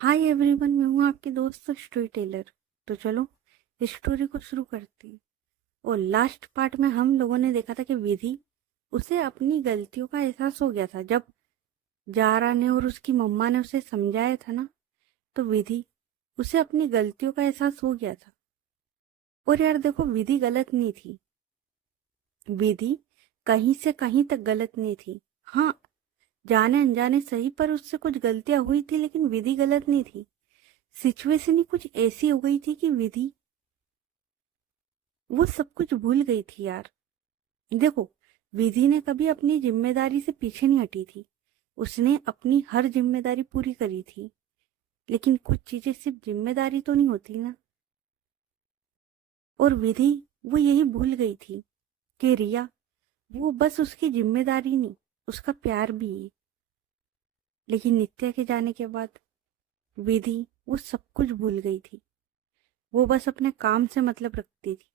Hi everyone, मैं हूँ आपकी दोस्त स्टोरी टेलर। तो चलो इस स्टोरी को शुरू करते हैं। और लास्ट पार्ट में हम लोगों ने देखा था कि विधि उसे अपनी गलतियों का एहसास हो गया था जब जारा ने और उसकी मम्मा ने उसे समझाया था ना। तो विधि उसे अपनी गलतियों का एहसास हो गया था। और यार देखो, विधि गलत नहीं थी। विधि कहीं से कहीं तक गलत नहीं थी। हाँ, जाने अनजाने सही, पर उससे कुछ गलतियां हुई थी, लेकिन विधि गलत नहीं थी। सिचुएशन ही कुछ ऐसी हो गई थी कि विधि वो सब कुछ भूल गई थी यार। देखो, विधि ने कभी अपनी जिम्मेदारी से पीछे नहीं हटी थी। उसने अपनी हर जिम्मेदारी पूरी करी थी। लेकिन कुछ चीजें सिर्फ जिम्मेदारी तो नहीं होती ना। और विधि वो यही भूल गई थी कि रिया वो बस उसकी जिम्मेदारी नहीं, उसका प्यार भी है। लेकिन नित्या के जाने के बाद विधि वो सब कुछ भूल गई थी। वो बस अपने काम से मतलब रखती थी।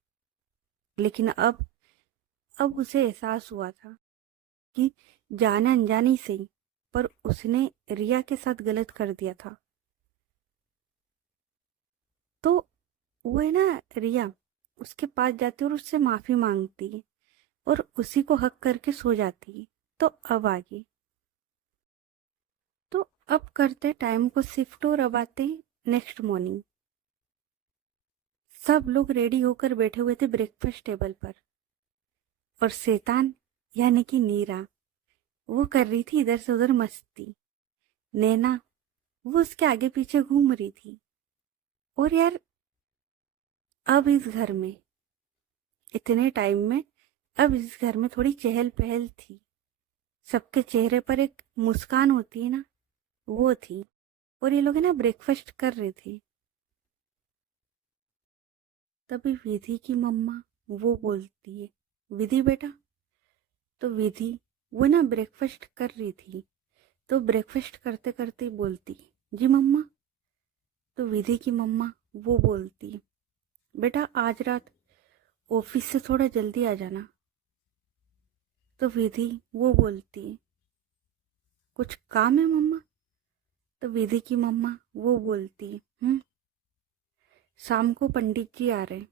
लेकिन अब उसे एहसास हुआ था कि जाने अनजाने ही सही, पर उसने रिया के साथ गलत कर दिया था। तो वो है ना, रिया उसके पास जाती है और उससे माफी मांगती है और उसी को हक करके सो जाती है। तो अब आगे, तो अब करते टाइम को शिफ्ट और अब आते नेक्स्ट मॉर्निंग। सब लोग रेडी होकर बैठे हुए थे ब्रेकफास्ट टेबल पर। और शैतान यानी कि नीरा वो कर रही थी इधर से उधर मस्ती। नैना वो उसके आगे पीछे घूम रही थी। और यार, अब इस घर में इतने टाइम में अब इस घर में थोड़ी चहल पहल थी। सबके चेहरे पर एक मुस्कान होती है ना, वो थी। और ये लोग है ना ब्रेकफास्ट कर रहे थे। तभी विधि की मम्मा वो बोलती है, विधि बेटा। तो विधि वो ना ब्रेकफास्ट कर रही थी। तो ब्रेकफास्ट करते करते बोलती, जी मम्मा। तो विधि की मम्मा वो बोलती, बेटा आज रात ऑफिस से थोड़ा जल्दी आ जाना। तो विधि वो बोलती है, कुछ काम है मम्मा। तो विधि की मम्मा वो बोलती, शाम को पंडित जी आ रहे हैं,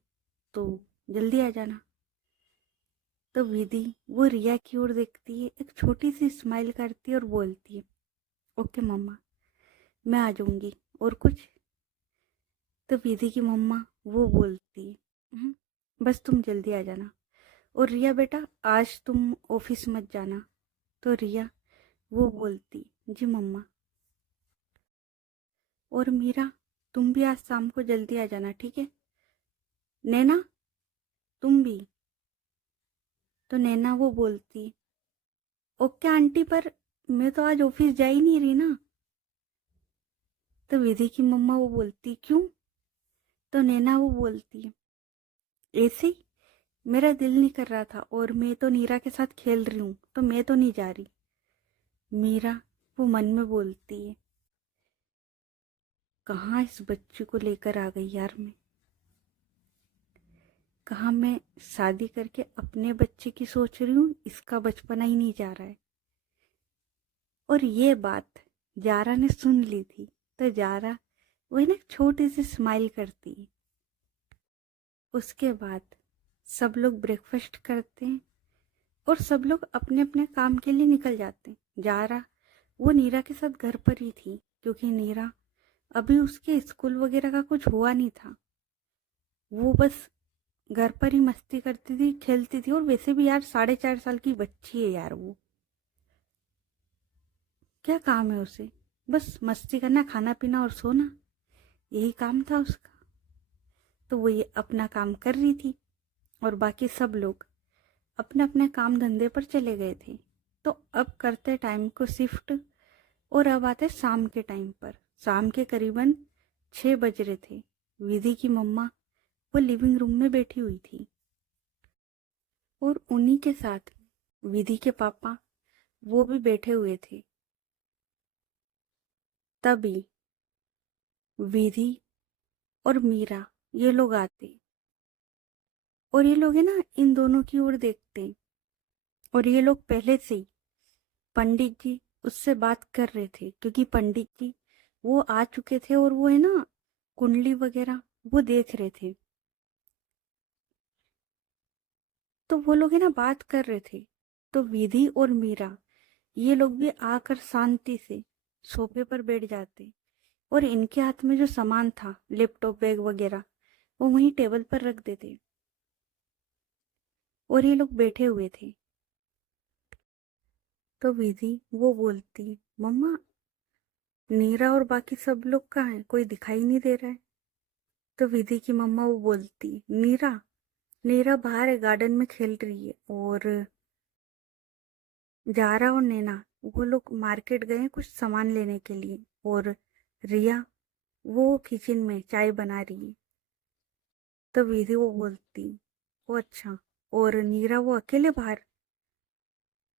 तो जल्दी आ जाना। तो विधि वो रिया की ओर देखती है, एक छोटी सी स्माइल करती है और बोलती है, ओके मम्मा, मैं आ जाऊंगी। और कुछ? तो विधि की मम्मा वो बोलती है, बस तुम जल्दी आ जाना। और रिया बेटा, आज तुम ऑफिस मत जाना। तो रिया वो बोलती, जी मम्मा। और मीरा, तुम भी आज शाम को जल्दी आ जाना, ठीक है। नैना, तुम भी। तो नैना वो बोलती, ओके आंटी, पर मैं तो आज ऑफिस जा ही नहीं रही ना। तो विधि की मम्मा वो बोलती, क्यों? तो नैना वो बोलती, ऐसे ही मेरा दिल नहीं कर रहा था और मैं तो नीरा के साथ खेल रही हूँ, तो मैं तो नहीं जा रही। मीरा वो मन में बोलती है, कहाँ इस बच्ची को लेकर आ गई यार मैं। कहाँ मैं शादी करके अपने बच्चे की सोच रही हूँ, इसका बचपना ही नहीं जा रहा है। और ये बात जारा ने सुन ली थी। तो जारा वही ना छोटी सी स्माइल करती है। उसके बाद सब लोग ब्रेकफास्ट करते हैं और सब लोग अपने अपने काम के लिए निकल जाते हैं। जारा वो नीरा के साथ घर पर ही थी, क्योंकि नीरा अभी उसके स्कूल वगैरह का कुछ हुआ नहीं था। वो बस घर पर ही मस्ती करती थी, खेलती थी। और वैसे भी यार 4.5 साल की बच्ची है यार वो, क्या काम है उसे? बस मस्ती करना, खाना पीना और सोना, यही काम था उसका। तो वो ये अपना काम कर रही थी और बाकी सब लोग अपने अपने काम धंधे पर चले गए थे। तो अब करते टाइम को शिफ्ट और अब आते शाम के टाइम पर। शाम के करीबन 6 बज रहे थे। विधि की मम्मा वो लिविंग रूम में बैठी हुई थी और उन्हीं के साथ विधि के पापा वो भी बैठे हुए थे। तभी विधि और मीरा ये लोग आते और ये लोग है ना इन दोनों की ओर देखते। और ये लोग पहले से ही पंडित जी उससे बात कर रहे थे, क्योंकि पंडित जी वो आ चुके थे और वो है ना कुंडली वगैरह वो देख रहे थे। तो वो लोग है ना बात कर रहे थे। तो विधि और मीरा ये लोग भी आकर शांति से सोफे पर बैठ जाते और इनके हाथ में जो सामान था लैपटॉप बैग वगैरह वो वहीं टेबल पर रख देते और ये लोग बैठे हुए थे। तो विधि वो बोलती, मम्मा नीरा और बाकी सब लोग कहाँ हैं, कोई दिखाई नहीं दे रहा है। तो विधि की मम्मा वो बोलती, नीरा नीरा बाहर है गार्डन में खेल रही है, और जारा और नैना वो लोग मार्केट गए हैं कुछ सामान लेने के लिए, और रिया वो किचन में चाय बना रही है। तो विधि वो बोलती, वो अच्छा, और नीरा वो अकेले बाहर।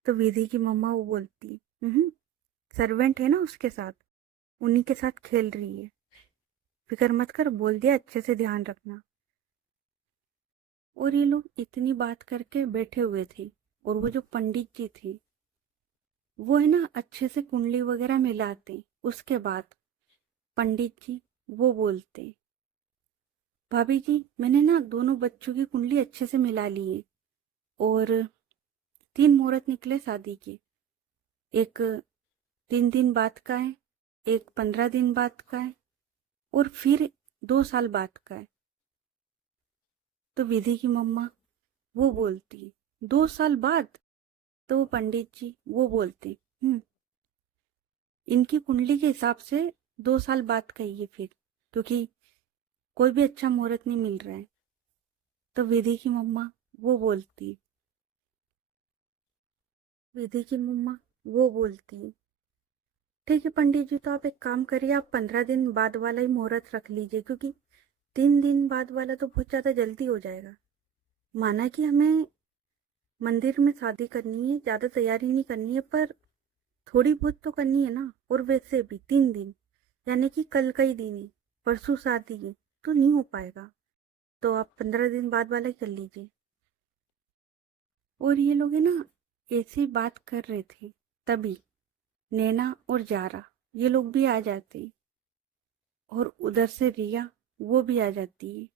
तो विधि की मम्मा वो बोलती, सर्वेंट है ना उसके साथ, उन्हीं के साथ खेल रही है, फिक्र मत कर, बोल दिया अच्छे से ध्यान रखना। और ये लोग इतनी बात करके बैठे हुए थे, और वो जो पंडित जी थे वो है ना अच्छे से कुंडली वगैरह मिलाते। उसके बाद पंडित जी वो बोलते, भाभी जी मैंने ना दोनों बच्चों की कुंडली अच्छे से मिला ली है, और 3 मुहूर्त निकले शादी के। एक 3 दिन बाद का है, एक 15 दिन बाद का है, और फिर 2 साल बाद का है। तो विधि की मम्मा वो बोलती, 2 साल बाद? तो वो पंडित जी वो बोलते, इनकी कुंडली के हिसाब से 2 साल बाद का ही है फिर, क्योंकि कोई भी अच्छा मुहूर्त नहीं मिल रहा है। तो विधि की मम्मा वो बोलती, ठीक है पंडित जी, तो आप एक काम करिए, आप 15 दिन बाद वाला ही मुहूर्त रख लीजिए, क्योंकि 3 दिन बाद वाला तो बहुत ज़्यादा जल्दी हो जाएगा। माना कि हमें मंदिर में शादी करनी है, ज़्यादा तैयारी नहीं करनी है, पर थोड़ी बहुत तो करनी है ना, और वैसे भी 3 दिन, यानी कि कल का ही दिन है, परसों शादी है, तो नहीं हो पाएगा। तो आप 15 दिन बाद वाला ही कर लीजिए। और ये लोग है ना ऐसी बात कर रहे थे, तभी नैना और जारा ये लोग भी आ जाते, और उधर से रिया वो भी आ जाती है,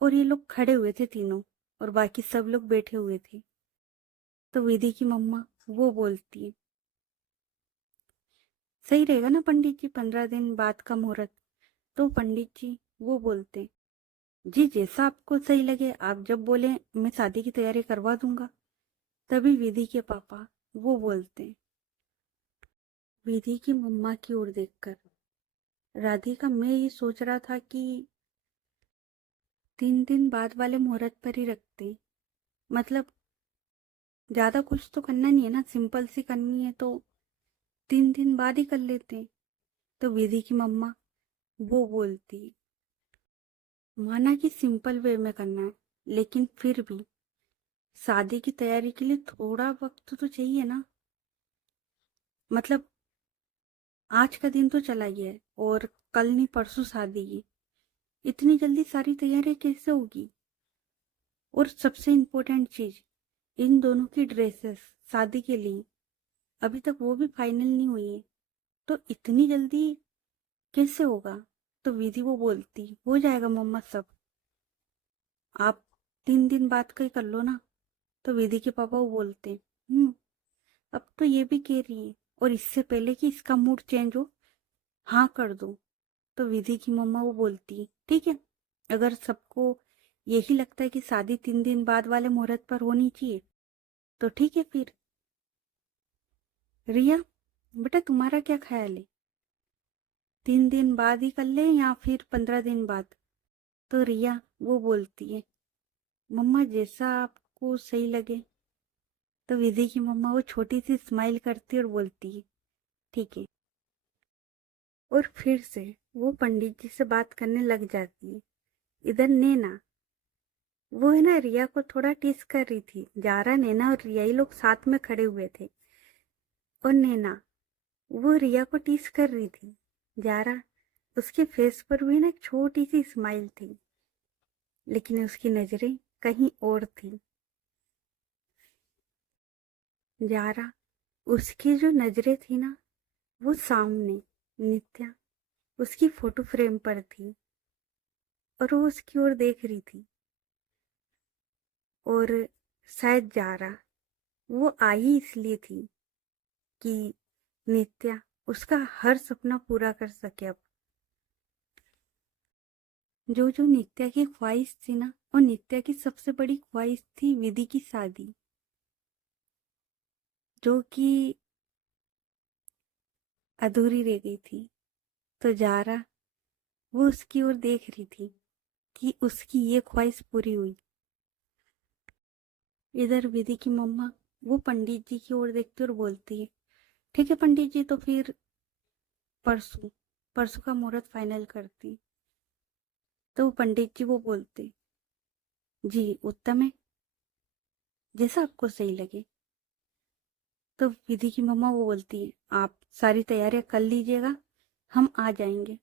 और ये लोग खड़े हुए थे तीनों, और बाकी सब लोग बैठे हुए थे। तो विधि की मम्मा वो बोलती है, सही रहेगा ना पंडित जी 15 दिन बाद का मुहूर्त? तो पंडित जी वो बोलते, जी जैसा आपको सही लगे, आप जब बोले मैं शादी की तैयारी करवा दूंगा। तभी विधि के पापा वो बोलते, विधि की मम्मा की ओर देखकर, राधिका मैं ये सोच रहा था कि 3 दिन बाद वाले मुहूर्त पर ही रखते, मतलब ज्यादा कुछ तो करना नहीं है ना, सिंपल सी करनी है तो 3 दिन बाद ही कर लेते। तो विधि की मम्मा वो बोलती, माना कि सिंपल वे में करना है, लेकिन फिर भी शादी की तैयारी के लिए थोड़ा वक्त तो चाहिए ना। मतलब आज का दिन तो चला गया है, और कल नहीं परसों शादी है, इतनी जल्दी सारी तैयारी कैसे होगी? और सबसे इम्पोर्टेंट चीज, इन दोनों की ड्रेसेस शादी के लिए अभी तक वो भी फाइनल नहीं हुई है, तो इतनी जल्दी कैसे होगा? तो विधि वो बोलती, हो जाएगा मम्मा सब, आप 3 दिन बाद का ही कर लो ना। तो विधि के पापा वो बोलते, अब तो ये भी कह रही है, और इससे पहले कि इसका मूड चेंज हो, हाँ कर दो। तो विधि की मम्मा वो बोलती, ठीक है, अगर सबको यही लगता है कि शादी 3 दिन बाद वाले मुहूर्त पर होनी चाहिए, तो ठीक है फिर। रिया बेटा तुम्हारा क्या ख्याल है, 3 दिन बाद ही कर ले या फिर 15 दिन बाद? तो रिया वो बोलती है, मम्मा जैसा आपको सही लगे। तो विधि की मम्मा वो छोटी सी स्माइल करती है और बोलती है, ठीक है। और फिर से वो पंडित जी से बात करने लग जाती है। इधर नैना वो है ना रिया को थोड़ा टीस कर रही थी। जारा नैना और रिया ये लोग साथ में खड़े हुए थे, और नैना वो रिया को टीस कर रही थी। जारा उसके फेस पर भी ना एक छोटी सी स्माइल थी, लेकिन उसकी नजरें कहीं और थी। जारा उसकी जो नजरें थी ना वो सामने, नित्या उसकी फोटो फ्रेम पर थी और वो उसकी ओर देख रही थी। और शायद जारा वो आई इसलिए थी कि नित्या उसका हर सपना पूरा कर सके अब। जो जो नित्या की ख्वाहिश थी ना, और नित्या की सबसे बड़ी ख्वाहिश थी विधि की शादी, जो कि अधूरी रह गई थी। तो जारा वो उसकी ओर देख रही थी कि उसकी ये ख्वाहिश पूरी हुई। इधर विधि की मम्मा वो पंडित जी की ओर देखती और बोलती है, ठीक है पंडित जी, तो फिर परसों परसों का मुहूर्त फाइनल करती। तो वो पंडित जी वो बोलते, जी उत्तम है, जैसा आपको सही लगे। तो विधि की मम्मा वो बोलती है, आप सारी तैयारियां कर लीजिएगा, हम आ जाएंगे।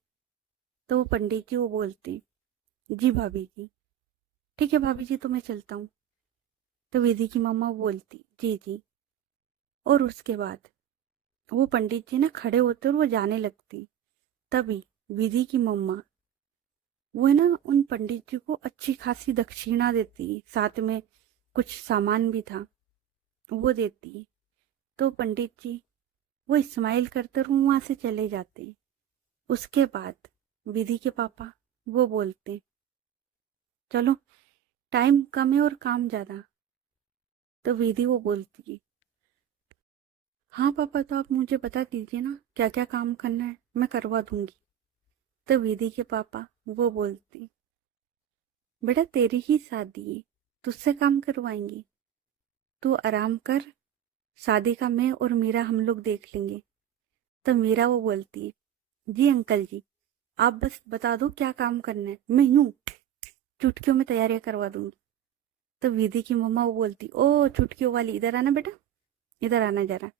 तो वो पंडित जी वो बोलते हैं, जी भाभी जी, ठीक है भाभी जी, तो मैं चलता हूँ। तो विधि की मम्मा बोलती, जी जी। और उसके बाद वो पंडित जी ना खड़े होते और वो जाने लगती। तभी विधि की मम्मा वो है ना उन पंडित जी को अच्छी खासी दक्षिणा देती, साथ में कुछ सामान भी था वो देती। तो पंडित जी वो स्माइल करते और वहां से चले जाते। उसके बाद विधि के पापा वो बोलते, चलो टाइम कम है और काम ज्यादा। तो विधि वो बोलती है, हाँ पापा, तो आप मुझे बता दीजिए ना क्या क्या काम करना है, मैं करवा दूंगी। तो विधि के पापा वो बोलते, बेटा तेरी ही शादी है, तुझसे काम करवाएंगे, तू आराम कर, शादी का मैं और मीरा हम लोग देख लेंगे। तो मीरा वो बोलती है, जी अंकल जी, आप बस बता दो क्या काम करना है, मैं यूं चुटकियों में तैयारियां करवा दूंगी। तो विधि की मम्मा वो बोलती, ओ चुटकियों वाली, इधर आना बेटा, इधर आना जरा।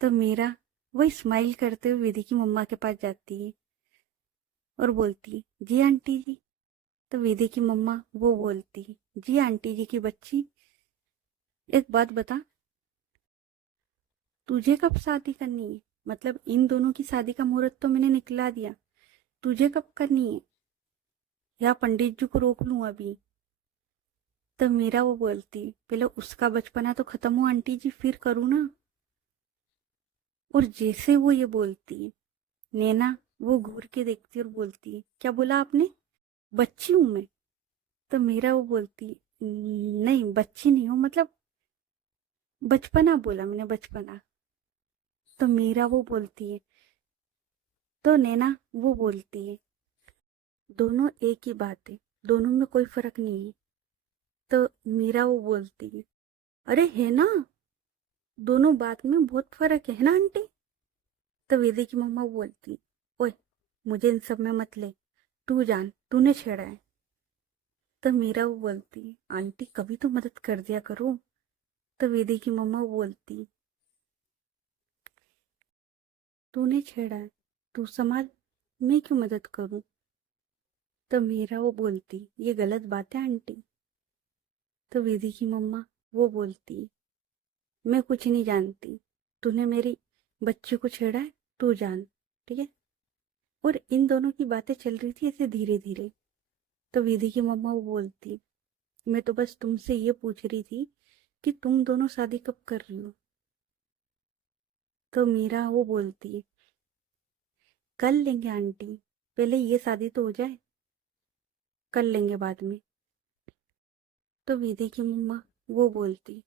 तो मीरा वही स्माइल करते हुए विधि की मम्मा के पास जाती है और बोलती, जी आंटी जी। तो विधि की मम्मा वो बोलती, जी आंटी जी की बच्ची, एक बात बता, तुझे कब शादी करनी है? मतलब इन दोनों की शादी का मुहूर्त तो मैंने निकला दिया, तुझे कब करनी है? या पंडित जी को रोक लूं अभी? तब मीरा वो बोलती, पहले उसका बचपना तो खत्म हो आंटी जी, फिर करूँ ना। और जैसे वो ये बोलती, नैना वो घूर के देखती और बोलती, क्या बोला आपने? बच्ची हूं मैं? तो मीरा वो बोलती, नहीं बच्ची नहीं हूं, मतलब बचपना बोला मैंने, बचपना। तो मीरा वो बोलती है, तो नैना वो बोलती है, दोनों एक ही बात है, दोनों में कोई फर्क नहीं है। तो मीरा वो बोलती है, अरे है ना, दोनों बात में बहुत फर्क है ना आंटी? तो वेदी की मम्मा बोलती, ओए मुझे इन सब में मत ले, तू जान तूने छेड़ा है। तो मीरा वो बोलती, आंटी कभी तो मदद कर दिया करो। तो वेदी की मम्मा वो बोलती, तूने छेड़ा है, तू संभाल, मैं क्यों मदद करूं? तो मीरा वो बोलती, ये गलत बात है आंटी। तो वेदी की मम्मा वो बोलती, मैं कुछ नहीं जानती, तूने मेरी बच्ची को छेड़ा है, तू जान, ठीक है। और इन दोनों की बातें चल रही थी ऐसे धीरे धीरे। तो विधि की मम्मा वो बोलती, मैं तो बस तुमसे ये पूछ रही थी कि तुम दोनों शादी कब कर रही हो? तो मीरा वो बोलती, कर लेंगे आंटी, पहले ये शादी तो हो जाए, कर लेंगे बाद में। तो विधि की मम्मा वो बोलती,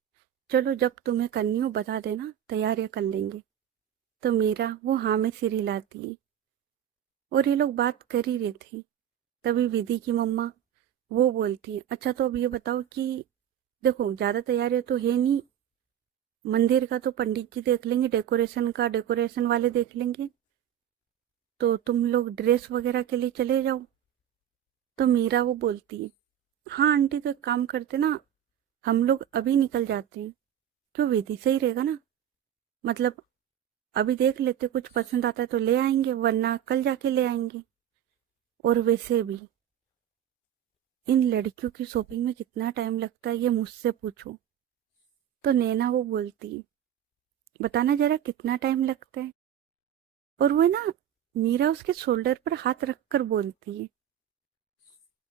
चलो जब तुम्हें करनी हो बता देना, तैयारियां कर लेंगे। तो मीरा वो हाँ में सिर हिलाती। और ये लोग बात कर ही रहे थे, तभी विधि की मम्मा वो बोलती, अच्छा तो अब ये बताओ कि देखो ज्यादा तैयारियां तो है नहीं, मंदिर का तो पंडित जी देख लेंगे, डेकोरेशन का डेकोरेशन वाले देख लेंगे, तो तुम लोग ड्रेस वगैरह के लिए चले जाओ। तो मीरा वो बोलती है, हाँ आंटी, तो एक काम करते ना, हम लोग अभी निकल जाते हैं, क्यों विधि सही रहेगा ना, मतलब अभी देख लेते, कुछ पसंद आता है तो ले आएंगे, वरना कल जाके ले आएंगे। और वैसे भी इन लड़कियों की शॉपिंग में कितना टाइम लगता है ये मुझसे पूछो। तो नैना वो बोलती, बताना जरा कितना टाइम लगता है? और वो है ना मीरा उसके शोल्डर पर हाथ रखकर बोलती है।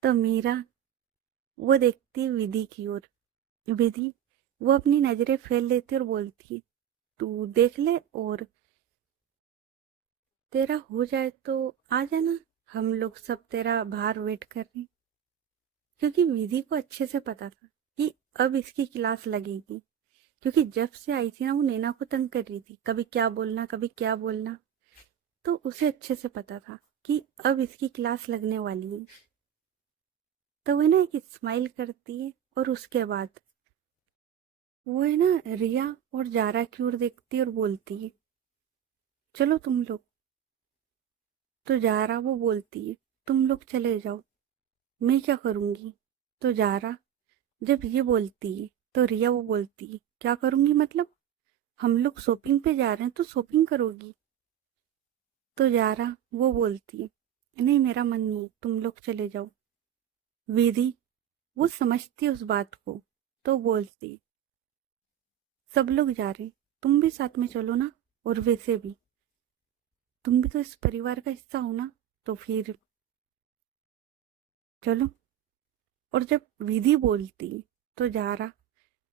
तो मीरा वो देखती है विधि की ओर। विधि वो अपनी नजरें फैल लेती और बोलती है, तू देख ले और तेरा हो जाए तो आ जाना, हम लोग सब तेरा बाहर वेट कर रहे हैं। क्योंकि विधि को अच्छे से पता था कि अब इसकी क्लास लगेगी, क्योंकि जब से आई थी ना वो नैना को तंग कर रही थी, कभी क्या बोलना कभी क्या बोलना। तो उसे अच्छे से पता था कि अब इसकी क्लास लगने वाली है। तो वो ना एक स्माइल करती है और उसके बाद वो है ना रिया और जारा की ओर देखती है और बोलती है, चलो तुम लोग। तो जारा वो बोलती है, तुम लोग चले जाओ, मैं क्या करूंगी। तो जारा जब ये बोलती है तो रिया वो बोलती है, क्या करूंगी मतलब, हम लोग शॉपिंग पे जा रहे हैं तो शॉपिंग करोगी। तो जारा वो बोलती है, नहीं मेरा मन नहीं है, तुम लोग चले जाओ। विधि वो समझती है उस बात को, तो बोलती, सब लोग जा रहे हैं, तुम भी साथ में चलो ना, और वैसे भी तुम भी तो इस परिवार का हिस्सा हो ना, तो फिर चलो। और जब विधि बोलती तो जारा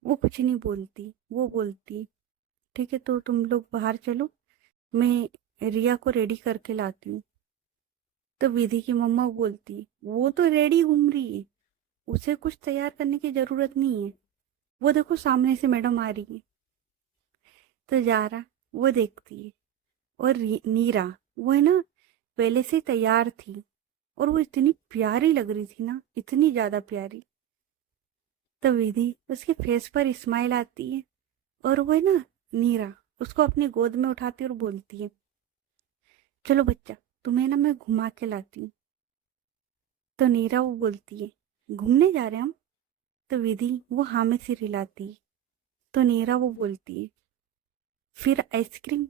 वो कुछ नहीं बोलती, वो बोलती, ठीक है तो तुम लोग बाहर चलो, मैं रिया को रेडी करके लाती हूँ। तो विधि की मम्मा बोलती, वो तो रेडी घूम रही है, उसे कुछ तैयार करने की जरूरत नहीं है, वो देखो सामने से मैडम आ रही है। तो जारा वो देखती है और नीरा वो है ना पहले से तैयार थी, और वो इतनी प्यारी लग रही थी ना, इतनी ज्यादा प्यारी। तो विधि उसके फेस पर स्माइल आती है, और वो है ना नीरा उसको अपनी गोद में उठाती है और बोलती है, चलो बच्चा तुम्हें ना मैं घुमा के लाती हूँ। तो नीरा वो बोलती है, घूमने जा रहे हैं हम। तो विधि वो हाँ में सिर हिलाती है। तो नीरा वो बोलती है, फिर आइसक्रीम।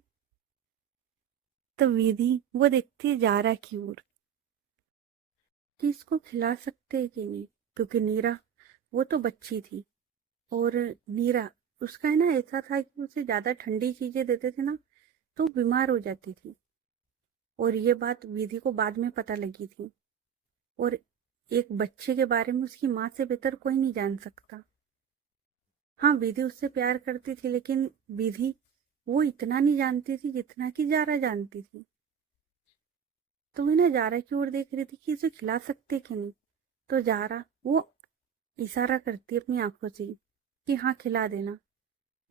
तो विधि वो देखती है जारा की ओर कि इसको खिला सकते हैं कि नहीं, क्योंकि नीरा वो तो बच्ची थी, और नीरा उसका है ना ऐसा था कि उसे ज्यादा ठंडी चीजें देते थे ना तो बीमार हो जाती थी। और ये बात विधि को बाद में पता लगी थी, और एक बच्चे के बारे में उसकी माँ से बेहतर कोई नहीं जान सकता। हाँ विधि उससे प्यार करती थी, लेकिन विधि वो इतना नहीं जानती थी जितना कि जारा जानती थी। तो मैं ना जारा की ओर देख रही थी कि इसे खिला सकते कि नहीं। तो जारा वो इशारा करती है अपनी आंखों से कि हाँ खिला देना,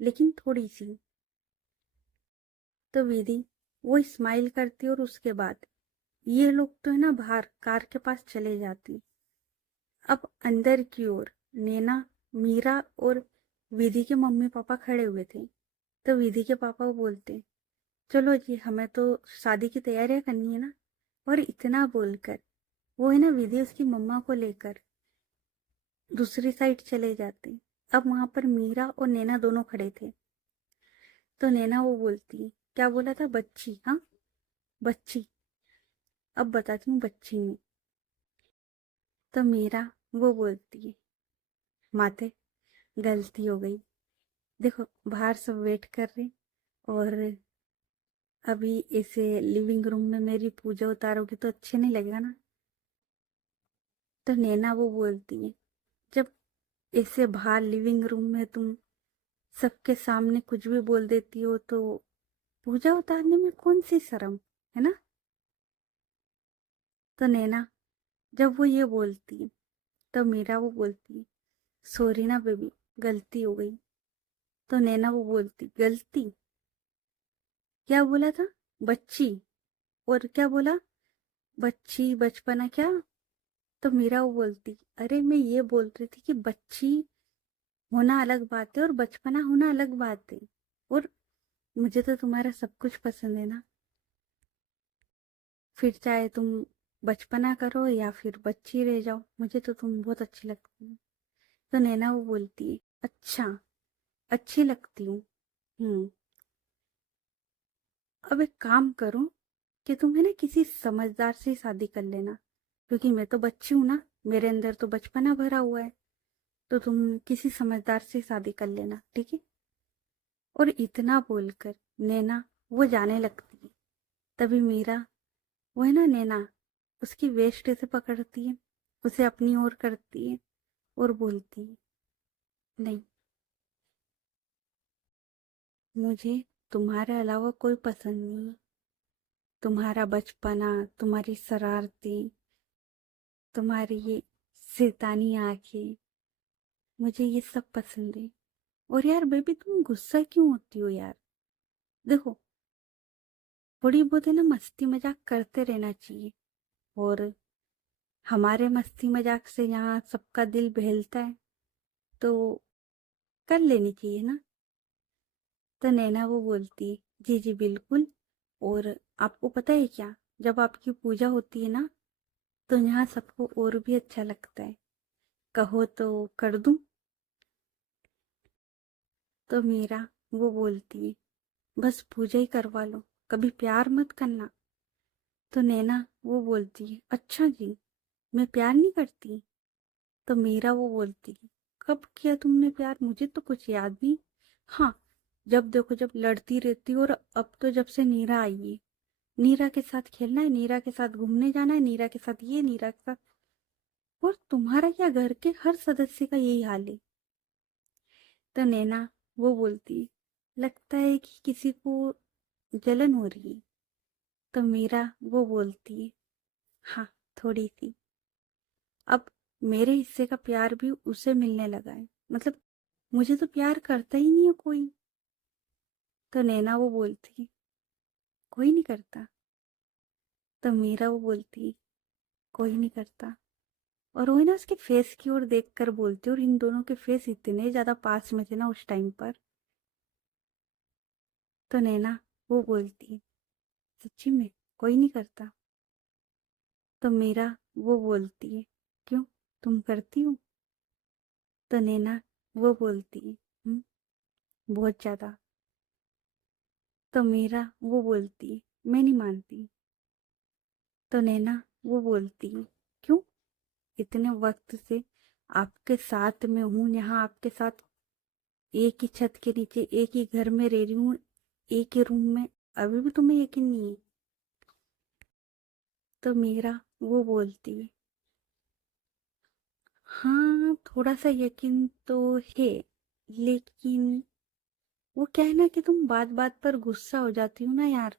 लेकिन थोड़ी सी। तो विधि वो स्माइल करती और उसके बाद ये लोग तो है ना बाहर कार के पास चले जाती। अब अंदर की ओर नैना, मीरा और विधि के मम्मी पापा खड़े हुए थे। तो विधि के पापा वो बोलते, चलो जी हमें तो शादी की तैयारियां करनी है ना। और इतना बोलकर वो है ना विधि उसकी मम्मा को लेकर दूसरी साइड चले जाते। अब वहां पर मीरा और नैना दोनों खड़े थे। तो नैना वो बोलती, क्या बोला था, बच्ची, हाँ बच्ची, अब बताती हूँ बच्ची में। तो मीरा वो बोलती है, माते गलती हो गई, देखो बाहर सब वेट कर रहे, और अभी ऐसे लिविंग रूम में मेरी पूजा उतारोगी तो अच्छे नहीं लगेगा ना। तो नैना वो बोलती है, जब ऐसे बाहर लिविंग रूम में तुम सबके सामने कुछ भी बोल देती हो तो पूजा उतारने में कौन सी शर्म है ना। तो नैना जब वो ये बोलती है तो मीरा वो बोलती है, सॉरी ना बेबी, गलती हो गई। तो नैना वो बोलती, गलती, क्या बोला था, बच्ची, और क्या बोला, बच्ची बचपना क्या। तो मीरा वो बोलती, अरे मैं ये बोल रही थी कि बच्ची होना अलग बात है और बचपना होना अलग बात है, और मुझे तो तुम्हारा सब कुछ पसंद है ना, फिर चाहे तुम बचपना करो या फिर बच्ची रह जाओ, मुझे तो तुम बहुत अच्छी लगती हो। तो नैना वो बोलती है, अच्छा, अच्छी लगती हूँ। हम्म, अब एक काम करो कि तुम है ना किसी समझदार से शादी कर लेना, क्योंकि मैं तो बच्ची हूं ना, मेरे अंदर तो बचपना भरा हुआ है। तो तुम किसी समझदार से शादी कर लेना, ठीक है। और इतना बोलकर नैना वो जाने लगती है। तभी मीरा वो है ना नैना, उसकी वेस्ट से पकड़ती है, उसे अपनी ओर करती है और बोलती है, नहीं, मुझे तुम्हारे अलावा कोई पसंद नहीं है। तुम्हारा बचपना, तुम्हारी शरारतें, तुम्हारी ये शैतानी आंखें, मुझे ये सब पसंद है। और यार बेबी, तुम गुस्सा क्यों होती हो यार? देखो, थोड़ी बहुत है ना मस्ती मजाक करते रहना चाहिए। और हमारे मस्ती मजाक से यहाँ सबका दिल बहलता है, तो कर लेनी चाहिए ना। तो नैना वो बोलती है, जी जी बिल्कुल। और आपको पता है क्या, जब आपकी पूजा होती है ना, तो यहाँ सबको और भी अच्छा लगता है। कहो तो कर दूं? तो मीरा वो बोलती है, बस पूजा ही करवा लो, कभी प्यार मत करना। तो नैना वो बोलती है, अच्छा जी, मैं प्यार नहीं करती? तो मीरा वो बोलती है, कब किया तुमने प्यार? मुझे तो कुछ याद नहीं। हाँ, जब देखो जब लड़ती रहती हो। और अब तो जब से नीरा आई है, नीरा के साथ खेलना है, नीरा के साथ घूमने जाना है, नीरा के साथ ये, नीरा के साथ। और तुम्हारा क्या, घर के हर सदस्य का यही हाल है? तो नैना वो बोलती है, लगता है कि किसी को जलन हो रही है। तो मीरा वो बोलती है, हाँ, थोड़ी सी। अब मेरे हिस्से का प्यार भी उसे मिलने लगा है, मतलब मुझे तो प्यार करता ही नहीं है कोई। तो नैना वो बोलती है, कोई नहीं करता? तो मीरा वो बोलती है, कोई नहीं करता। और वो है ना उसके फेस की ओर देख कर बोलती है, और इन दोनों के फेस इतने ज्यादा पास में थे ना उस टाइम पर। तो नैना वो बोलती है, सच्ची में कोई नहीं करता? तो मीरा वो बोलती है, क्यों, तुम करती हो? तो नैना वो बोलती है, बहुत ज्यादा। तो मीरा वो बोलती है, मैं नहीं मानती। तो नैना वो बोलती है, क्यों, इतने वक्त से आपके साथ में हूँ, यहाँ आपके साथ एक ही छत के नीचे एक ही घर में रह रही हूँ, एक ही रूम में, अभी भी तुम्हें यकीन नहीं है? तो मीरा वो बोलती है, हाँ थोड़ा सा यकीन तो है, लेकिन वो क्या है ना कि तुम बात बात पर गुस्सा हो जाती हो ना यार,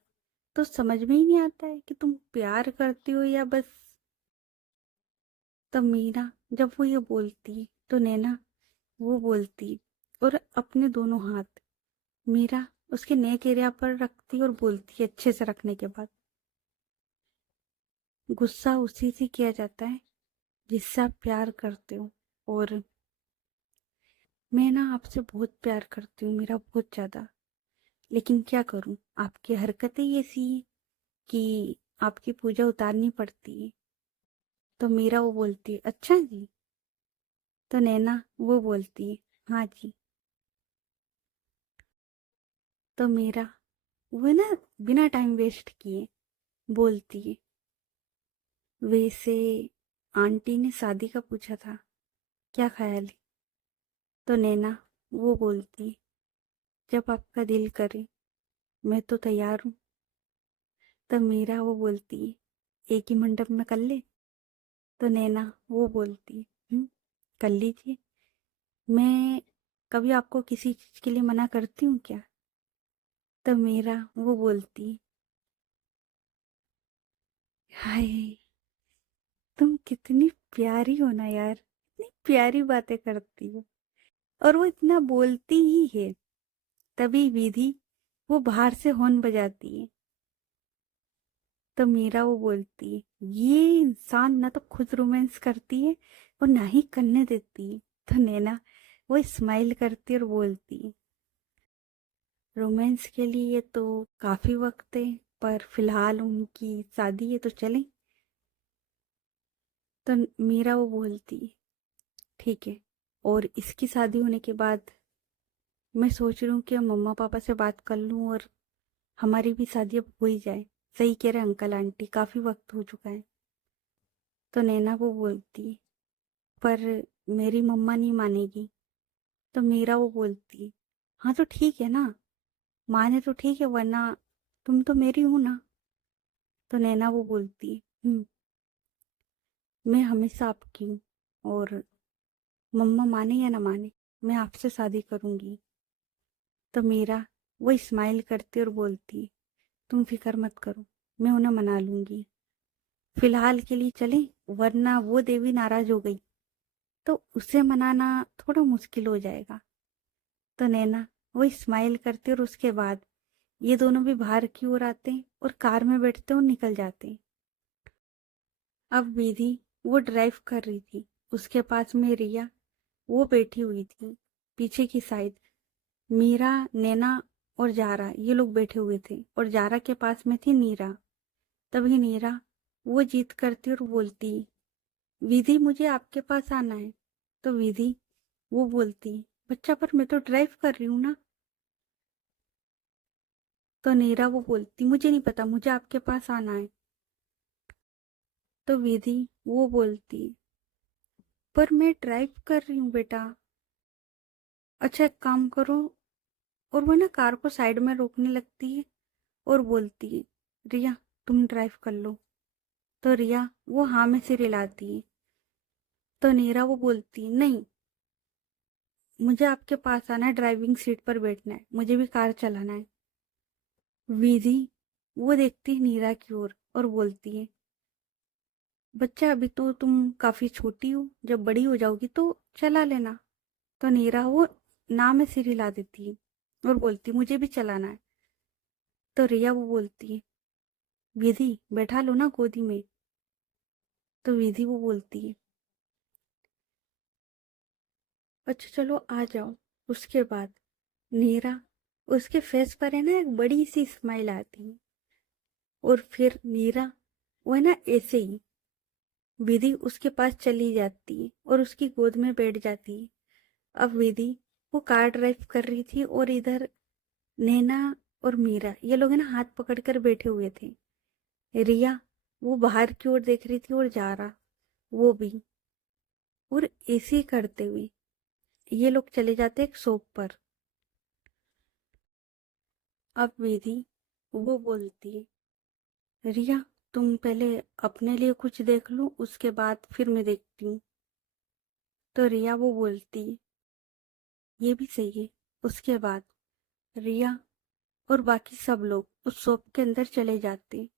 तो समझ में ही नहीं आता है कि तुम प्यार करती हो या बस। तब मीरा जब वो ये बोलती है, तो नैना वो बोलती है, और अपने दोनों हाथ मीरा उसके नेक एरिया पर रखती और बोलती है, अच्छे से रखने के बाद, गुस्सा उसी से किया जाता है जिससे आप प्यार करते हो। और मैं ना आपसे बहुत प्यार करती हूँ, मेरा बहुत ज्यादा। लेकिन क्या करूं, आपकी हरकतें ही ऐसी है कि आपकी पूजा उतारनी पड़ती है। तो मीरा वो बोलती है, अच्छा जी? तो नैना वो बोलती है, हाँ जी। तो मीरा वो ना बिना टाइम वेस्ट किए बोलती है, वैसे आंटी ने शादी का पूछा था, क्या ख्याल है? तो नैना वो बोलती है, जब आपका दिल करे, मैं तो तैयार हूँ। तब मीरा वो बोलती है, एक ही मंडप में कर ले? तो नैना वो बोलती है, कर लीजिए। मैं कभी आपको किसी चीज के लिए मना करती हूँ क्या? तब मीरा वो बोलती है, हाय, तुम कितनी प्यारी हो ना यार, इतनी प्यारी बातें करती हो। और वो इतना बोलती ही है, तभी विधि वो बाहर से हॉर्न बजाती है। तो मीरा वो बोलती है, ये इंसान ना तो खुद रोमांस करती है और ना ही करने देती है। तो नैना वो स्माइल करती और बोलती है, रोमांस के लिए तो काफी वक्त है, पर फिलहाल उनकी शादी है तो चलें। तो मीरा वो बोलती है, ठीक है। और इसकी शादी होने के बाद मैं सोच रही हूँ कि मम्मा पापा से बात कर लूँ और हमारी भी शादी अब हो ही जाए। सही कह रहे अंकल आंटी, काफी वक्त हो चुका है। तो नैना वो बोलती है, पर मेरी मम्मा नहीं मानेगी। तो मीरा वो बोलती है, हाँ तो ठीक है ना, माने तो ठीक है, वरना तुम तो मेरी हो ना। तो नैना वो बोलती है, मैं हमेशा आपकी हूँ और मम्मा माने या ना माने मैं आपसे शादी करूंगी। तो मीरा वो स्माइल करती और बोलती, तुम फिक्र मत करो, मैं उन्हें मना लूंगी। फिलहाल के लिए चले, वरना वो देवी नाराज हो गई तो उसे मनाना थोड़ा मुश्किल हो जाएगा। तो नैना वो स्माइल करती और उसके बाद ये दोनों भी बाहर की ओर आते हैं और कार में बैठते और निकल जाते हैं। अब विधि वो ड्राइव कर रही थी, उसके पास में रिया वो बैठी हुई थी पीछे की साइड। मीरा, नैना और जारा ये लोग बैठे हुए थे और जारा के पास में थी नीरा। तभी नीरा वो जिद करती और बोलती, विधि मुझे आपके पास आना है। तो विधि वो बोलती, बच्चा पर मैं तो ड्राइव कर रही हूँ ना। तो नीरा वो बोलती, मुझे नहीं पता, मुझे आपके पास आना है। तो विधि वो बोलती, पर मैं ड्राइव कर रही हूँ बेटा। अच्छा एक काम करो, और वो ना कार को साइड में रोकने लगती है और बोलती है, रिया तुम ड्राइव कर लो। तो रिया वो हाँ में सिर हिलाती है। तो नीरा वो बोलती, नहीं, मुझे आपके पास आना है, ड्राइविंग सीट पर बैठना है, मुझे भी कार चलाना है। विधि वो देखती है नीरा की ओर और बोलती है, बच्चा अभी तो तुम काफी छोटी हो, जब बड़ी हो जाओगी तो चला लेना। तो नीरा वो ना में सिर हिला देती है और बोलती, मुझे भी चलाना है। तो रिया वो बोलती है, विधि बैठा लो ना गोदी में। तो विधि वो बोलती है, अच्छा चलो आ जाओ। उसके बाद नीरा उसके फेस पर है ना एक बड़ी सी स्माइल आती है और फिर नीरा वो है ना ऐसे ही विधि उसके पास चली जाती है और उसकी गोद में बैठ जाती है। अब विधि वो कार ड्राइव कर रही थी और इधर नैना और मीरा ये लोग है ना हाथ पकड़कर बैठे हुए थे। रिया वो बाहर की ओर देख रही थी और जा रहा वो भी। और ऐसे ही करते हुए ये लोग चले जाते एक शॉप पर। अब विधि वो बोलती है, रिया तुम पहले अपने लिए कुछ देख लो, उसके बाद फिर मैं देखती हूँ। तो रिया वो बोलती, ये भी सही है। उसके बाद रिया और बाकी सब लोग उस शॉप के अंदर चले जाते।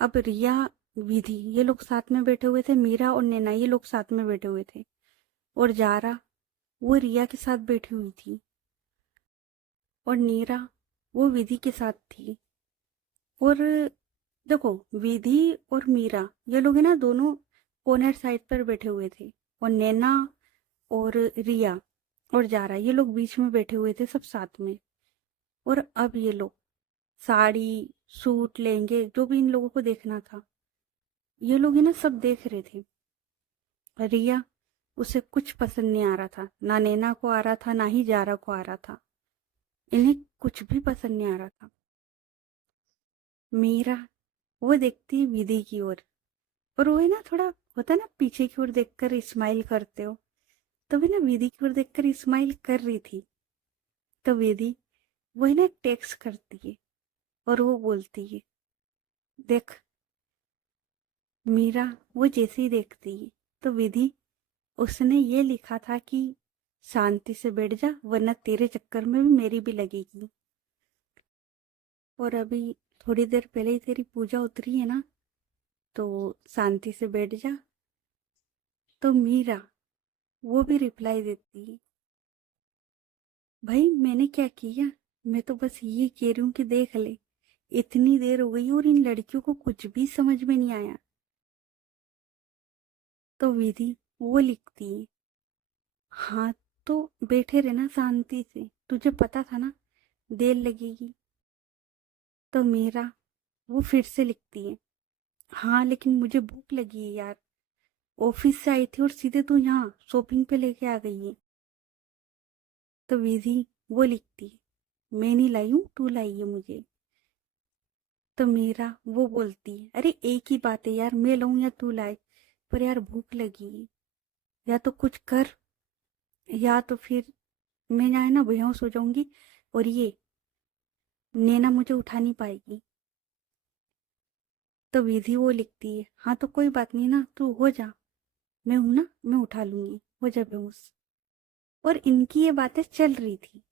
अब रिया, विधि ये लोग साथ में बैठे हुए थे, मीरा और नैना ये लोग साथ में बैठे हुए थे और जारा वो रिया के साथ बैठी हुई थी और नीरा वो विधि के साथ थी। और देखो, विधि और मीरा ये लोग है ना दोनों कोनर साइड पर बैठे हुए थे और नैना और रिया और जारा ये लोग बीच में बैठे हुए थे सब साथ में। और अब ये लोग साड़ी, सूट, लहंगे जो भी इन लोगों को देखना था ये लोग है ना सब देख रहे थे। रिया उसे कुछ पसंद नहीं आ रहा था, ना नैना को आ रहा था ना ही जारा को आ रहा था, इन्हें कुछ भी पसंद नहीं आ रहा था। मीरा वो देखती है विधि की ओर और वो है ना थोड़ा होता है ना पीछे की ओर देखकर स्माइल करते हो, तो भी ना विधि की ओर देखकर स्माइल कर रही थी। तो विधि वो है ना टेक्स्ट करती है और वो बोलती है, देख। मीरा वो जैसे ही देखती है तो विधि, उसने ये लिखा था कि शांति से बैठ जा वरना तेरे चक्कर में भी मेरी भी लगेगी। और अभी थोड़ी देर पहले ही तेरी पूजा उतरी है ना, तो शांति से बैठ जा। तो मीरा वो भी रिप्लाई देती है, भाई मैंने क्या किया, मैं तो बस ये कह रही हूँ कि देख ले, इतनी देर हो गई और इन लड़कियों को कुछ भी समझ में नहीं आया। तो विधि वो लिखती है, हाँ तो बैठे रहना शांति से, तुझे पता था ना देर लगेगी। तो मीरा वो फिर से लिखती है, हाँ लेकिन मुझे भूख लगी है यार, ऑफिस से आई थी और सीधे तू यहाँ शॉपिंग पे लेके आ गई है। तो विधि वो लिखती है, मैं नहीं लाई हूँ, तू लाई है मुझे। तो मीरा वो बोलती है, अरे एक ही बात है यार, मैं लाऊं या तू लाए, पर यार भूख लगी है, या तो कुछ कर या तो फिर मैं यहाँ ना बेहोश हो जाऊंगी और ये नैना मुझे उठा नहीं पाएगी। तो विधि वो लिखती है, हाँ तो कोई बात नहीं ना, तू हो जा, मैं हूं ना, मैं उठा लूंगी, हो जा बेहोश। और इनकी ये बातें चल रही थी।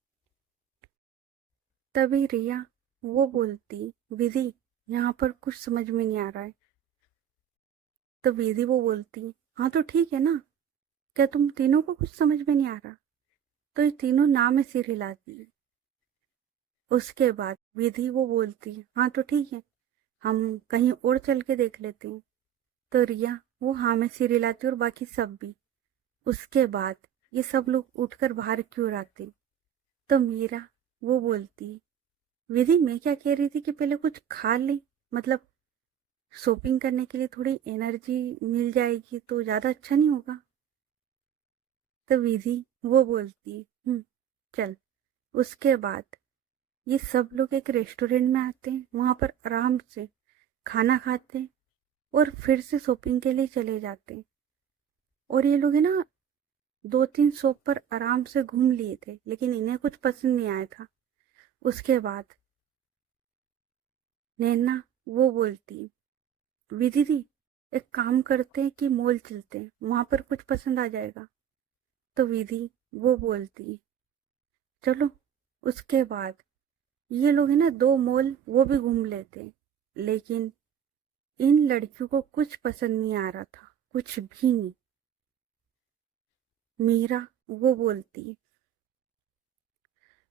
तभी रिया वो बोलती, विधि यहाँ पर कुछ समझ में नहीं आ रहा है। तो विधि वो बोलती, हाँ तो ठीक है ना, क्या तुम तीनों को कुछ समझ में नहीं आ रहा? तो ये तीनों नाम में सिर हिलाती है। उसके बाद विधि वो बोलती है, हाँ तो ठीक है, हम कहीं और चल के देख लेते हैं। तो रिया वो हाँ में सिर हिलाती है और बाकी सब भी। उसके बाद ये सब लोग उठकर बाहर क्यों आते। तो मीरा वो बोलती, विधि मैं क्या कह रही थी कि पहले कुछ खा ले, मतलब शॉपिंग करने के लिए थोड़ी एनर्जी मिल जाएगी तो ज्यादा अच्छा नहीं होगा? तो विधि वो बोलती, चल। उसके बाद ये सब लोग एक रेस्टोरेंट में आते हैं, वहां पर आराम से खाना खाते हैं और फिर से शॉपिंग के लिए चले जाते हैं। और ये लोग है ना, 2-3 शॉप पर आराम से घूम लिए थे, लेकिन इन्हें कुछ पसंद नहीं आया था। उसके बाद नैना वो बोलती, विधि दी एक काम करते हैं कि मॉल चलते हैं, वहां पर कुछ पसंद आ जाएगा। तो विधि वो बोलती, चलो। उसके बाद ये लोग है ना, 2 मॉल वो भी घूम लेते हैं, लेकिन इन लड़कियों को कुछ पसंद नहीं आ रहा था, कुछ भी नहीं। मीरा वो बोलती,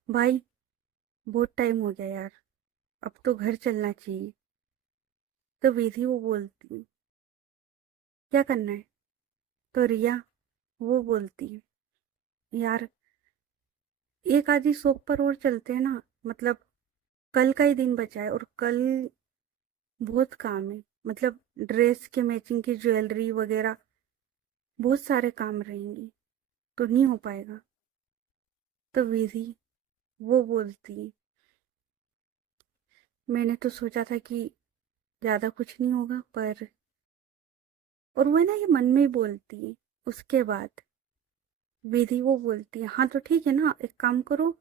भाई बहुत टाइम हो गया यार, अब तो घर चलना चाहिए। तो विधि वो बोलती, क्या करना है? तो रिया वो बोलती, यार एक आधी शॉप पर और चलते हैं ना, मतलब कल का ही दिन बचा है और कल बहुत काम है, मतलब ड्रेस के मैचिंग की ज्वेलरी वगैरह बहुत सारे काम रहेंगे, तो नहीं हो पाएगा। तो विधि वो बोलती, मैंने तो सोचा था कि ज्यादा कुछ नहीं होगा पर। और वो है ना, ये मन में ही बोलती है। उसके बाद विधि वो बोलती है, हाँ तो ठीक है ना, एक काम करो।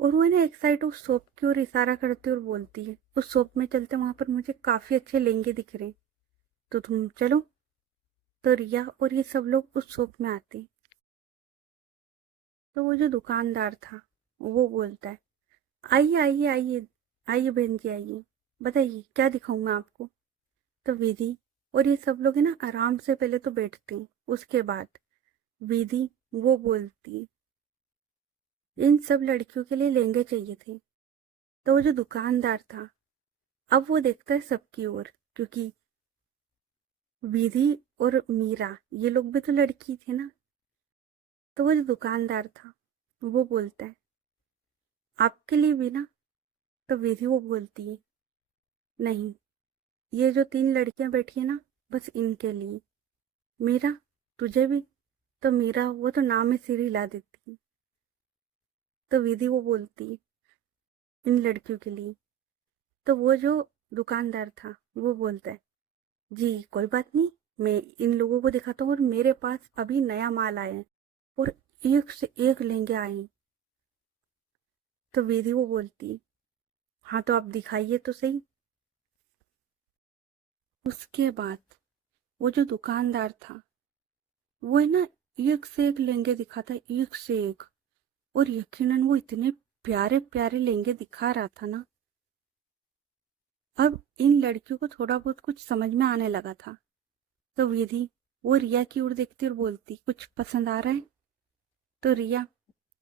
और वो है ना, एक साइड उस शॉप की ओर इशारा करती है और बोलती है, उस शॉप में चलते, वहां पर मुझे काफी अच्छे लहंगे दिख रहे हैं, तो तुम चलो। तो रिया और ये सब लोग उस शॉप में आते हैं। तो वो जो दुकानदार था वो बोलता है, आइए आइए आइए, आइए बहन जी आइए, बताइए क्या दिखाऊं मैं आपको। तो विधि और ये सब लोग है ना, आराम से पहले तो बैठते हैं। उसके बाद विधि वो बोलती, इन सब लड़कियों के लिए लहंगे चाहिए थे। तो वो जो दुकानदार था, अब वो देखता है सबकी ओर, क्योंकि विधि और मीरा ये लोग भी तो लड़की थे ना। तो वो जो दुकानदार था वो बोलता है, आपके लिए भी ना? तो विधि वो बोलती है, नहीं, ये जो 3 लड़कियां बैठी है ना, बस इनके लिए। मीरा, तुझे भी? तो मीरा वो तो नाम में सिर हिला देती है। तो विधि वो बोलती है, इन लड़कियों के लिए। तो वो जो दुकानदार था वो बोलता है, जी कोई बात नहीं, मैं इन लोगों को दिखाता हूँ, और मेरे पास अभी नया माल आया है और एक से एक लहंगे आए हैं। तो विधि वो बोलती, हाँ तो आप दिखाइए तो सही। उसके बाद वो जो दुकानदार था वो है ना, एक से एक लहंगे दिखाता है, एक से एक। और यकीनन वो इतने प्यारे प्यारे लहंगे दिखा रहा था ना, अब इन लड़कियों को थोड़ा बहुत कुछ समझ में आने लगा था। तो विधि वो रिया की ओर देखती और बोलती, कुछ पसंद आ रहा है? तो रिया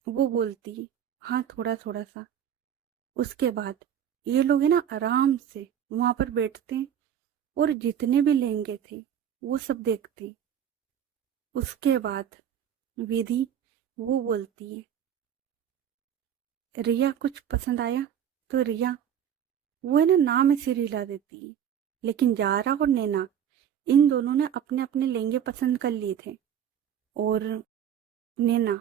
वो बोलती, हाँ थोड़ा थोड़ा सा। उसके बाद ये लोग है ना, आराम से वहां पर बैठते हैं और जितने भी लहंगे थे वो सब देखते हैं। उसके बाद विधि वो बोलती है, रिया कुछ पसंद आया? तो रिया वो है ना, में सिर हिला देती है। लेकिन जारा और नैना इन दोनों ने अपने अपने लहंगे पसंद कर लिए थे। और नैना,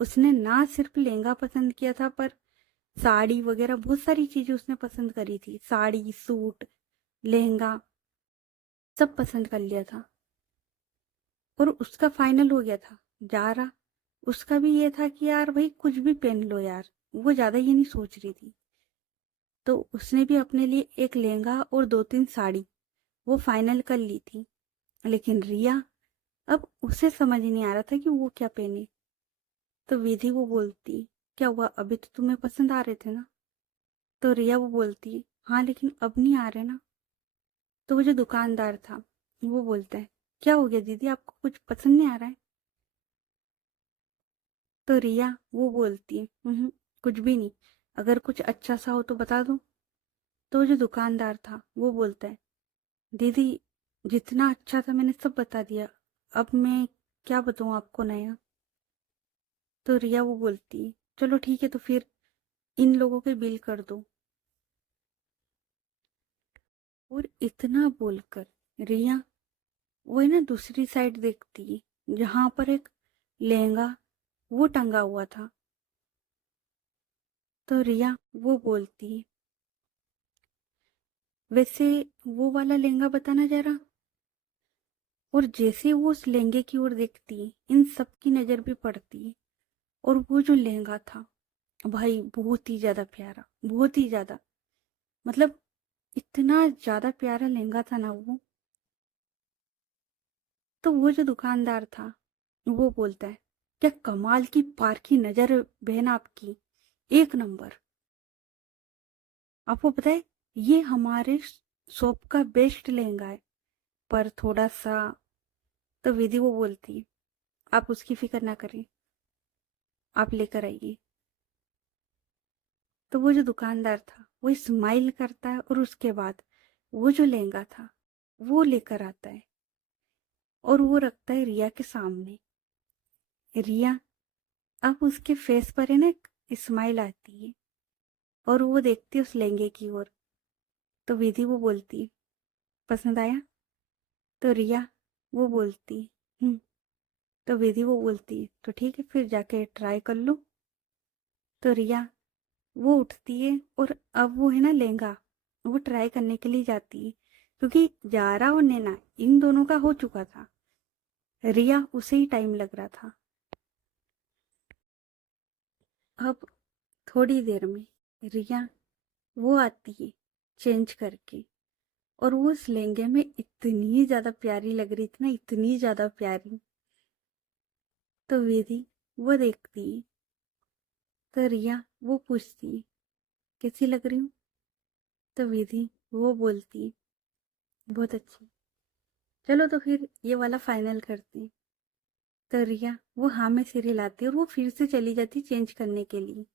उसने ना सिर्फ लहंगा पसंद किया था, पर साड़ी वगैरह बहुत सारी चीजें उसने पसंद करी थी, साड़ी, सूट, लहंगा, सब पसंद कर लिया था। और उसका फाइनल हो गया था। जारा, उसका भी ये था कि यार भाई कुछ भी पहन लो यार, वो ज्यादा ये नहीं सोच रही थी। तो उसने भी अपने लिए एक लहंगा और 2-3 साड़ी वो फाइनल कर ली थी। लेकिन रिया, अब उसे समझ नहीं आ रहा था कि वो क्या पहने। तो विधि वो बोलती, क्या हुआ, अभी तो तुम्हें पसंद आ रहे थे ना? तो रिया वो बोलती, हाँ लेकिन अब नहीं आ रहे ना। तो वो जो दुकानदार था वो बोलता है, क्या हो गया दीदी, आपको कुछ पसंद नहीं आ रहा है? तो रिया वो बोलती है, कुछ भी नहीं, अगर कुछ अच्छा सा हो तो बता दो। तो वो जो दुकानदार था वो बोलता है, दीदी जितना अच्छा था मैंने सब बता दिया, अब मैं क्या बताऊँ आपको नया। तो रिया वो बोलती है, चलो ठीक है तो फिर इन लोगों के बिल कर दो। और इतना बोलकर रिया वो है ना दूसरी साइड देखती है जहां पर एक लहंगा वो टंगा हुआ था। तो रिया वो बोलती है, वैसे वो वाला लहंगा बताना जरा। और जैसे वो उस लहंगे की ओर देखती है इन सब की नजर भी पड़ती है। और वो जो लहंगा था भाई बहुत ही ज्यादा प्यारा, बहुत ही ज्यादा, मतलब इतना ज्यादा प्यारा लहंगा था ना वो। तो वो जो दुकानदार था वो बोलता है, क्या कमाल की पारखी नजर है बहन आपकी, एक नंबर। आपको पता है ये हमारे शॉप का बेस्ट लहंगा है, पर थोड़ा सा। तो विधि वो बोलती है, आप उसकी फिक्र ना करें, आप लेकर आइए। तो वो जो दुकानदार था वो स्माइल करता है और उसके बाद वो जो लहंगा था वो लेकर आता है और वो रखता है रिया के सामने। रिया, अब उसके फेस पर है ना एक स्माइल आती है और वो देखती है उस लहंगे की ओर। तो विधि वो बोलती, पसंद आया? तो रिया वो बोलती, हम्म। तो विधि वो बोलती, तो ठीक है फिर जाके ट्राई कर लो। तो रिया वो उठती है और अब वो है ना लहंगा वो ट्राई करने के लिए जाती है, क्योंकि जारा और नैना इन दोनों का हो चुका था, रिया उसे ही टाइम लग रहा था। अब थोड़ी देर में रिया वो आती है चेंज करके, और वो उस लहंगे में इतनी ज्यादा प्यारी लग रही थी ना, इतनी ज्यादा प्यारी। तो विधि वो देखती है। तो रिया वो पूछती है, कैसी लग रही हूँ? तो विधि वो बोलती, बहुत अच्छी। चलो तो फिर ये वाला फाइनल करते हैं। तो रिया वो हाँ में सिर हिलाती है और वो फिर से चली जाती चेंज करने के लिए।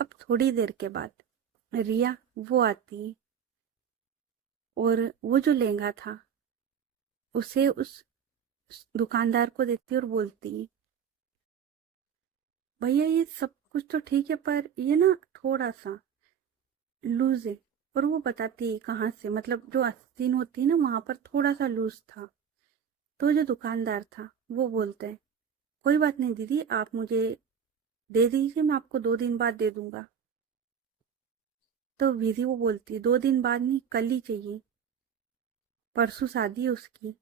अब थोड़ी देर के बाद रिया वो आती है और वो जो लहंगा था उसे उस दुकानदार को देती है और बोलती है, भैया ये सब कुछ तो ठीक है पर ये ना थोड़ा सा लूज है। और वो बताती है कहाँ से, मतलब जो आस्तीन होती है ना वहां पर थोड़ा सा लूज था। तो जो दुकानदार था वो बोलता है, कोई बात नहीं दीदी, आप मुझे दे दीजिए, मैं आपको 2 दिन बाद दे दूंगा। तो विधि वो बोलती है, 2 दिन बाद नहीं, कल ही चाहिए, परसों शादी है उसकी।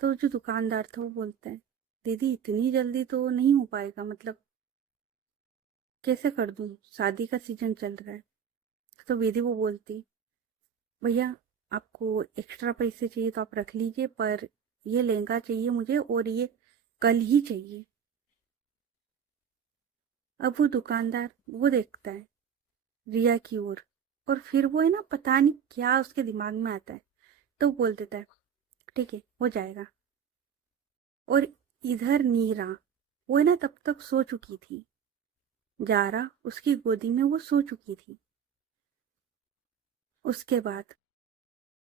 तो जो दुकानदार था वो बोलता है, दीदी इतनी जल्दी तो नहीं हो पाएगा, मतलब कैसे कर दूं, शादी का सीजन चल रहा है। तो विधि वो बोलती, भैया आपको एक्स्ट्रा पैसे चाहिए तो आप रख लीजिए, पर ये लहंगा चाहिए मुझे और ये कल ही चाहिए। अब वो दुकानदार वो देखता है रिया की ओर, और फिर वो है ना पता नहीं क्या उसके दिमाग में आता है, तो वो बोल देता है, ठीक है हो जाएगा। और इधर नीरा वो है ना तब तक सो चुकी थी, जारा उसकी गोदी में वो सो चुकी थी। उसके बाद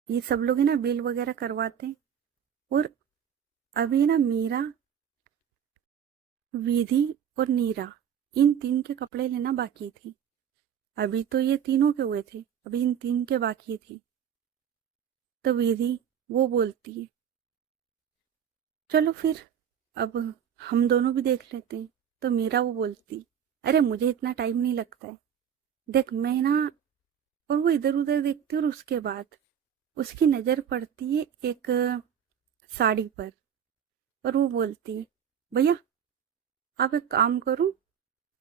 ये सब लोग है ना बिल वगैरह करवाते हैं। और अभी ना मीरा, विधि और नीरा इन तीन के कपड़े लेना बाकी थी। अभी तो ये तीनों के हुए थे, अभी इन तीन के बाकी थे। तो विधि वो बोलती है, चलो फिर अब हम दोनों भी देख लेते हैं। तो मीरा वो बोलती, अरे मुझे इतना टाइम नहीं लगता है, देख मैं ना। और वो इधर उधर देखती है और उसके बाद उसकी नजर पड़ती है एक साड़ी पर, और वो बोलती है, भैया आप एक काम करो,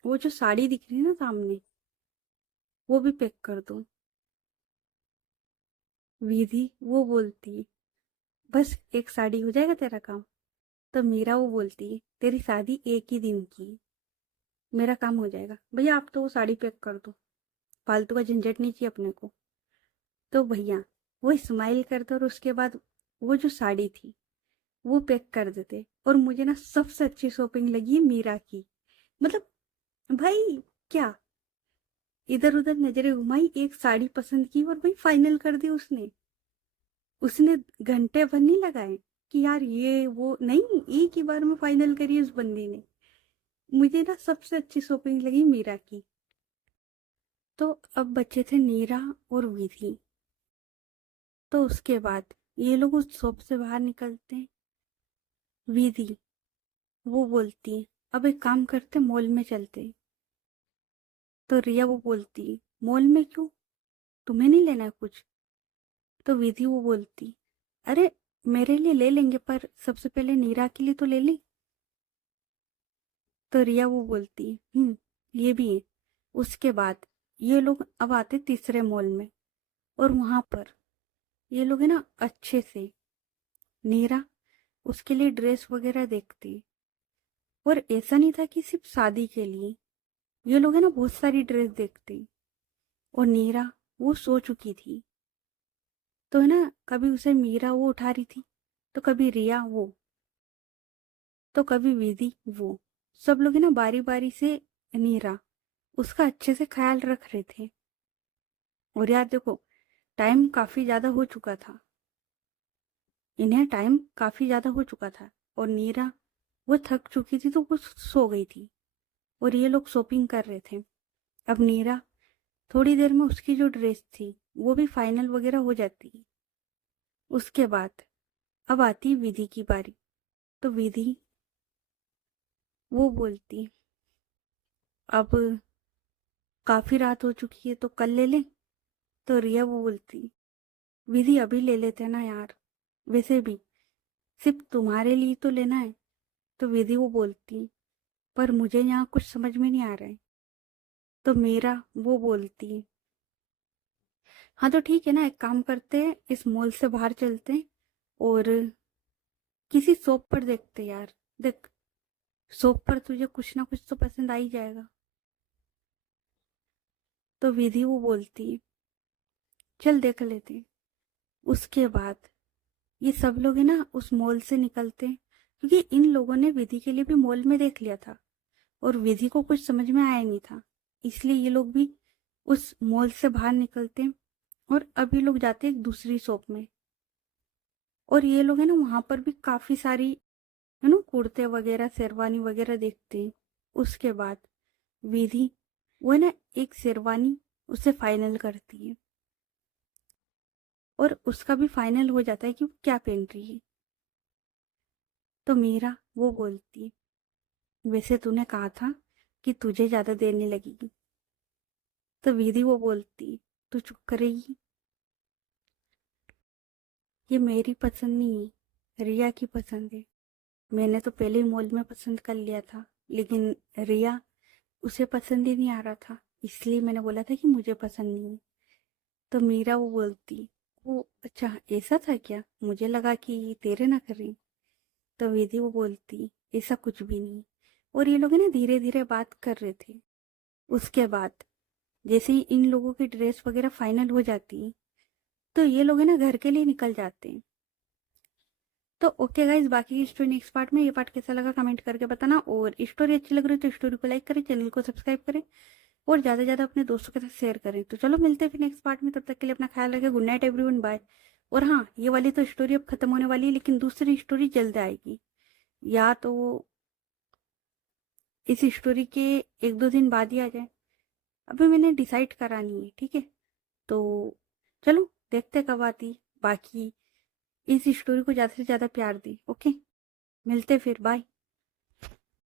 वो जो साड़ी दिख रही है ना सामने, वो भी पैक कर दो। विधि वो बोलती, बस एक साड़ी हो जाएगा तेरा काम। तो मीरा वो बोलती, तेरी शादी एक ही दिन की, मेरा काम हो जाएगा। भैया आप तो वो साड़ी पैक कर दो, फालतू का झंझट नहीं चाहिए अपने को। तो भैया वो स्माइल करते और उसके बाद वो जो साड़ी थी वो पैक कर देते। और मुझे ना सबसे अच्छी शॉपिंग लगी मीरा की। मतलब भाई क्या, इधर उधर नजरें घुमाई, एक साड़ी पसंद की और भाई फाइनल कर दी उसने। उसने घंटे भर नहीं लगाए कि यार ये वो नहीं, एक ही बार में फाइनल करी उस बंदी ने। मुझे ना सबसे अच्छी शॉपिंग लगी मीरा की। तो अब बचे थे नीरा और विधि। तो उसके बाद ये लोग उस शॉप से बाहर निकलते हैं। विधि वो बोलती है, अब एक काम करते मॉल में चलते। तो रिया वो बोलती, मॉल में क्यों, तुम्हें नहीं लेना है कुछ। तो विधि वो बोलती, अरे मेरे लिए ले लेंगे पर सबसे पहले नीरा के लिए तो ले लें। तो रिया वो बोलती, ये भी है। उसके बाद ये लोग अब आते तीसरे मॉल में। और वहां पर ये लोग है ना अच्छे से, नीरा उसके लिए ड्रेस वगैरह देखती। और ऐसा नहीं था कि सिर्फ शादी के लिए, ये लोग है ना बहुत सारी ड्रेस देखते। और नीरा वो सो चुकी थी। तो है ना कभी उसे मीरा वो उठा रही थी, तो कभी रिया वो, तो कभी विधि वो, सब लोग है ना बारी बारी से नीरा उसका अच्छे से ख्याल रख रहे थे। और यार देखो, टाइम काफी ज्यादा हो चुका था, इन्हें टाइम काफी ज्यादा हो चुका था। और नीरा वो थक चुकी थी तो वो सो गई थी। और ये लोग शॉपिंग कर रहे थे। अब नीरा थोड़ी देर में उसकी जो ड्रेस थी वो भी फाइनल वगैरह हो जाती। उसके बाद अब आती विधि की बारी। तो विधि वो बोलती, अब काफी रात हो चुकी है तो कल ले लें। तो रिया वो बोलती, विधि अभी ले लेते ना यार, वैसे भी सिर्फ तुम्हारे लिए तो लेना है। तो विधि वो बोलती, पर मुझे यहाँ कुछ समझ में नहीं आ रहा है। तो मेरा वो बोलती, हाँ तो ठीक है ना, एक काम करते हैं इस मॉल से बाहर चलते हैं और किसी शॉप पर देखते हैं यार। देख, शॉप पर तुझे कुछ ना कुछ तो पसंद आ ही जाएगा। तो विधि वो बोलती, चल देख लेते हैं। उसके बाद ये सब लोग है ना उस मॉल से निकलते हैं, क्योंकि इन लोगों ने विधि के लिए भी मॉल में देख लिया था और विधि को कुछ समझ में आया नहीं था। इसलिए ये लोग भी उस मॉल से बाहर निकलते हैं। और अब ये लोग जाते हैं एक दूसरी शॉप में। और ये लोग है ना वहां पर भी काफी सारी है ना कुर्ते वगैरह शेरवानी वगैरह देखते हैं। उसके बाद विधि वो है ना एक शेरवानी उसे फाइनल करती है। और उसका भी फाइनल हो जाता है कि वो क्या पहन रही है। तो मीरा वो बोलती, वैसे तूने कहा था कि तुझे ज्यादा देर नहीं लगेगी। तो विधि वो बोलती, तू चुप करेगी, ये मेरी पसंद नहीं है, रिया की पसंद है। मैंने तो पहले ही मॉल में पसंद कर लिया था, लेकिन रिया उसे पसंद ही नहीं आ रहा था, इसलिए मैंने बोला था कि मुझे पसंद नहीं है। तो मीरा वो बोलती, वो अच्छा ऐसा था क्या, मुझे लगा कि तेरे ना करें। तो विधि वो बोलती, ऐसा कुछ भी नहीं। और ये लोग है ना धीरे धीरे बात कर रहे थे। उसके बाद जैसे ही इन लोगों की ड्रेस वगैरह फाइनल हो जाती तो ये लोग है ना घर के लिए निकल जाते हैं। तो ओके गाइज, बाकी की स्टोरी नेक्स्ट पार्ट में। ये पार्ट कैसा लगा कमेंट करके बताना, और स्टोरी अच्छी लग रही है तो स्टोरी को लाइक करें, चैनल को सब्सक्राइब करें और ज्यादा से ज्यादा अपने दोस्तों के साथ शेयर करें। तो चलो मिलते हैं फिर नेक्स्ट पार्ट में, तब तक के लिए अपना ख्याल रखें। Good night everyone, bye. और हाँ, ये वाली तो स्टोरी अब खत्म होने वाली है, लेकिन दूसरी स्टोरी जल्द आएगी। या तो इस स्टोरी के एक दो दिन बाद ही आ जाए, अभी मैंने डिसाइड करा नहीं है, ठीक है। तो चलो देखते कब आती। बाकी इस स्टोरी को ज्यादा से ज्यादा प्यार दी, ओके। मिलते फिर, बाय।